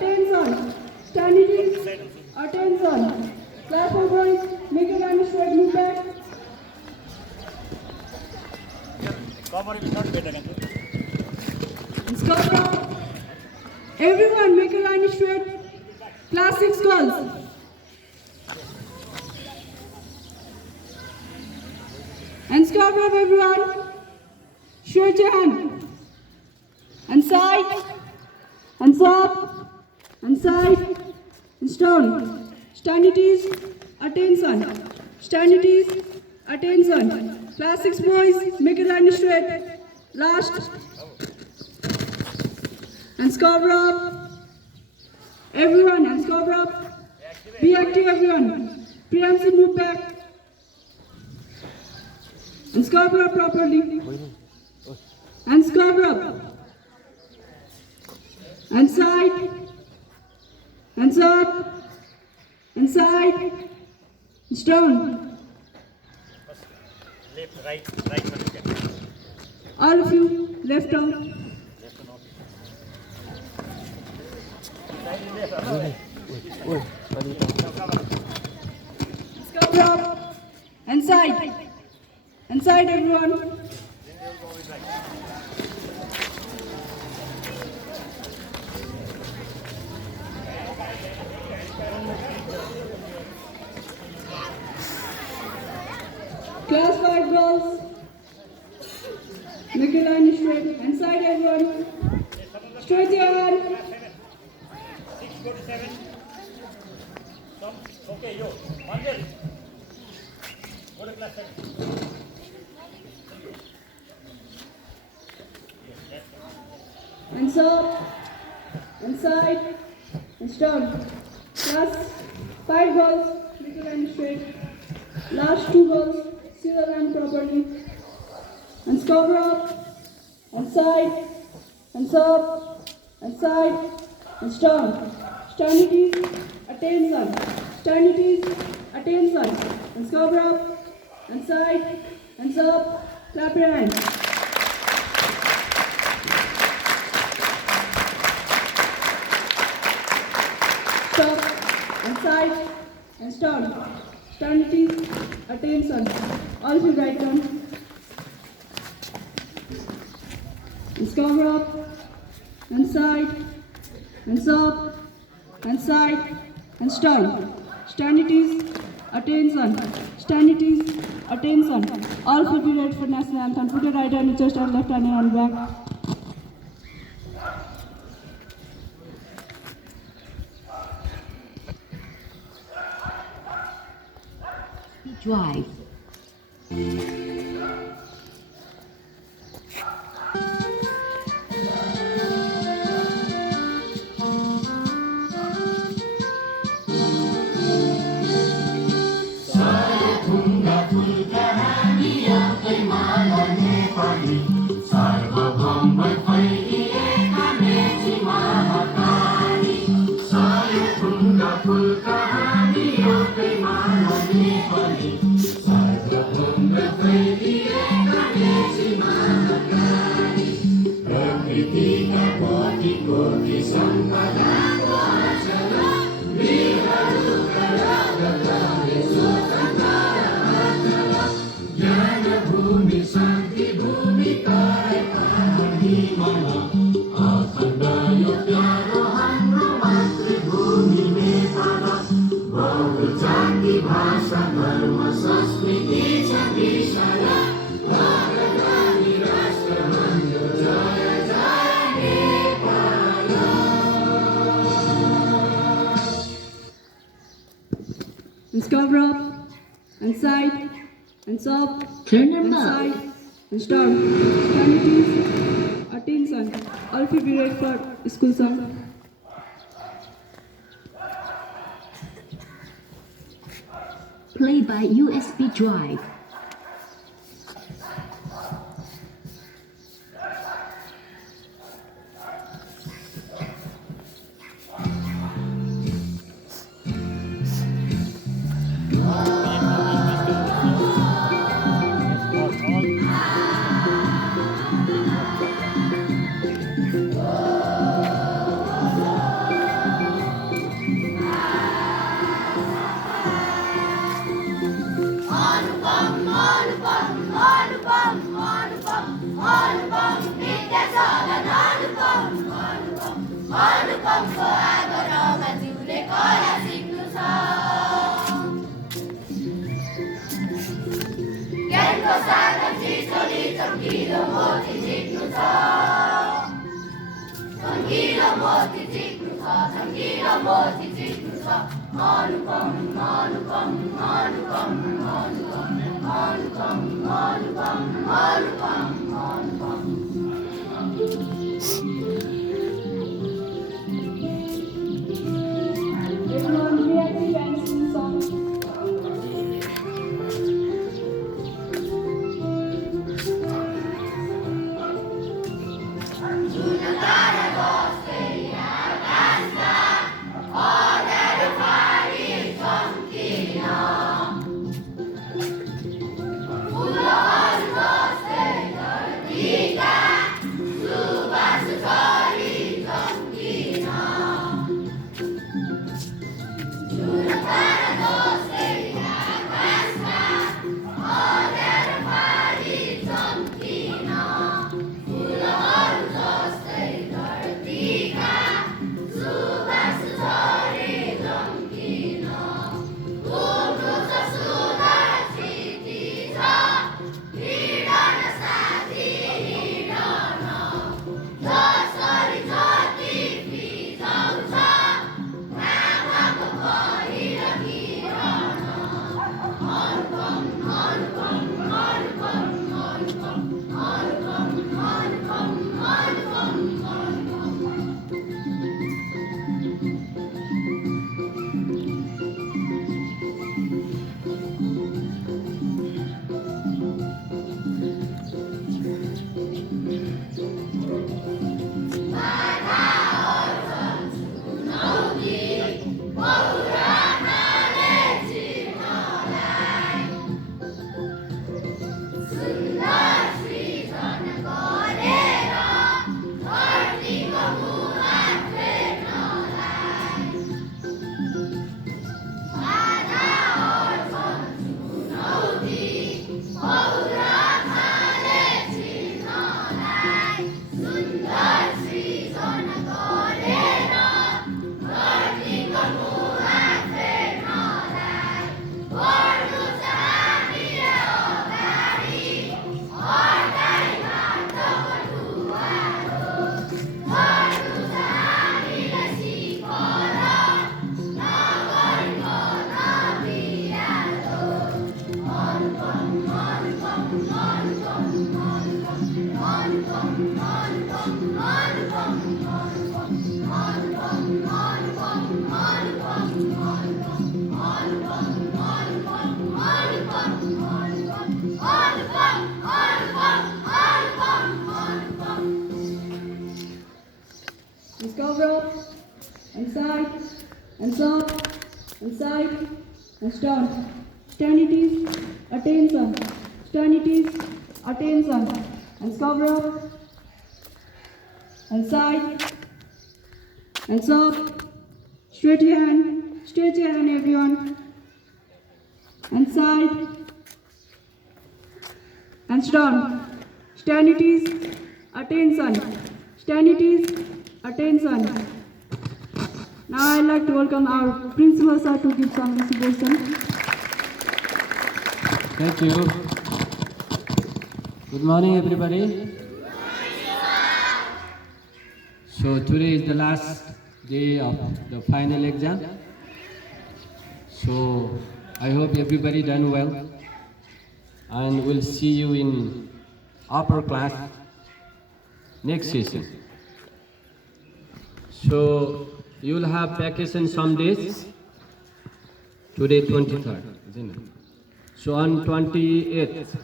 attention. Standing, attention. Class for boys, make a line straight, move back. Scout up. Everyone, make a line straight. Class 6 girls. And scout up, everyone. Straight your hand. And side. And up. And side. And stone. Stand it is. Attention. Stand it is. Attention. Class 6 boys, make a line straight. Last. And cover up. Everyone, hands cover up. Be active, everyone. Preemption, move back. And cover up properly. And cover up. And side. Hands up. And side. Stone. Left, right. All of you, left out. Cover up. And side. And side, everyone. Class 5 girls. Make a line straight. And side, everyone. Straight your hand. 6, go to 7. Okay, yo. 100. Go to class 7. And up. And side. And stone. Class 5 girls. Make a line straight. Last 2 girls. See the line properly. And cover up. And side. And up. And side. And stone. Stand it is. Attention. Stand it is. Attention. And cover up. And side. And up. Clap your hands. Stop. And side. And stone. Stand it is. Attention. All of you right down. And cover up. And side. And up. And side. And stone. Stand it is. Attention. Stand it is. Attention. All should be ready for national anthem. Put your right hand in chest and left hand on back. Drive. And cover up. And side. And up. Turn And them up. side. And start. Stand it is. Attention. All of you be ready for school song. Play by USB drive. Everyone react and sing song. Discover, inside, and sound, inside, and stone. Sternities, attention. Sternities, attention. And discover, inside, and soft. Straight your hand, everyone. Inside, and stone. Sternities, attention. Sternities, attention. Now I'd like to welcome our principal sir to give some recitation. Thank you. Good morning, everybody. So today is the last day of the final exam. So I hope everybody done well, and we'll see you in upper class next session. So you'll have vacation some days. Today 23rd, isn't it? So on 28th,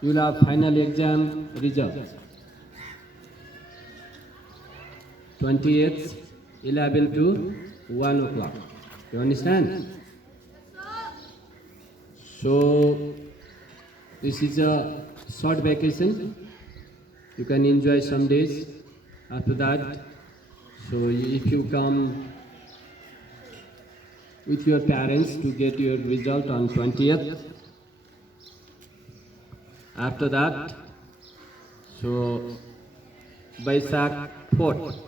you'll have final exam results. 28th, 11 to 1 o'clock. You understand? So this is a short vacation. You can enjoy some days after that. So if you come with your parents to get your result on 20th, after that, so Baisakh 4th,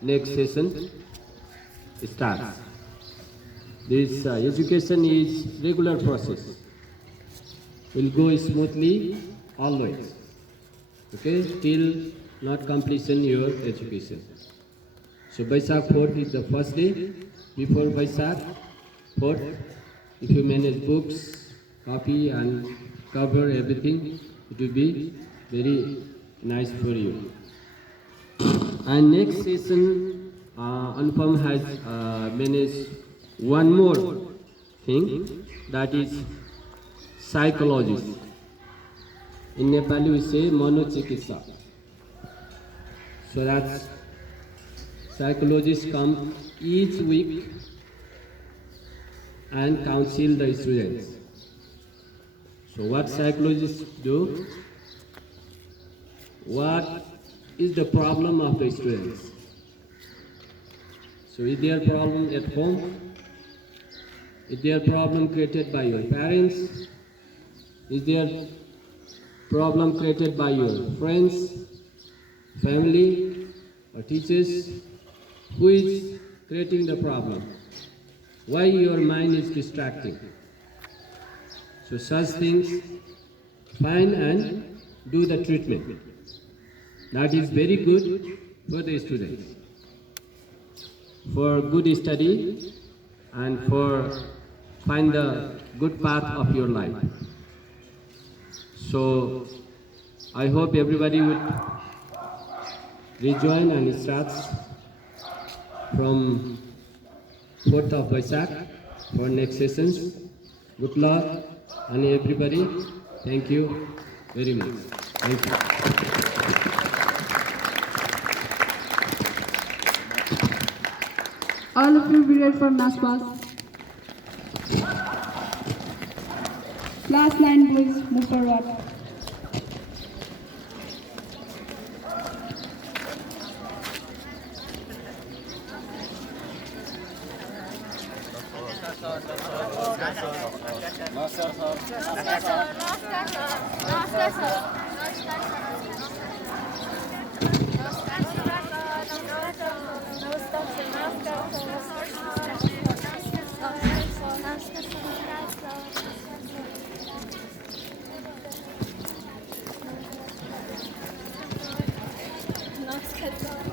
next session starts. This education is regular process. Will go smoothly always. Okay, till not completion your education. So Vaisakh 4th is the first day. Before Vaisakh 4th, if you manage books, copy and cover everything, it will be very nice for you. And next session, Anupam has managed one more thing, that is psychologist. In Nepali we say manochikitsa. So that's psychologists come each week and counsel the students. So what psychologists do? What is the problem of the students? So is there a problem at home? Is there a problem created by your parents? Is there a problem created by your friends, family, or teachers? Who is creating the problem? Why your mind is distracting? So such things, find and do the treatment. That is very good for the students, for good study and for find the good path of your life. So I hope everybody would rejoin and start from 4th of Vaisakh for next sessions. Good luck and everybody. Thank you very much. Thank you. All of you be ready for Naspas. Last line, boys, move forward. Namaskar.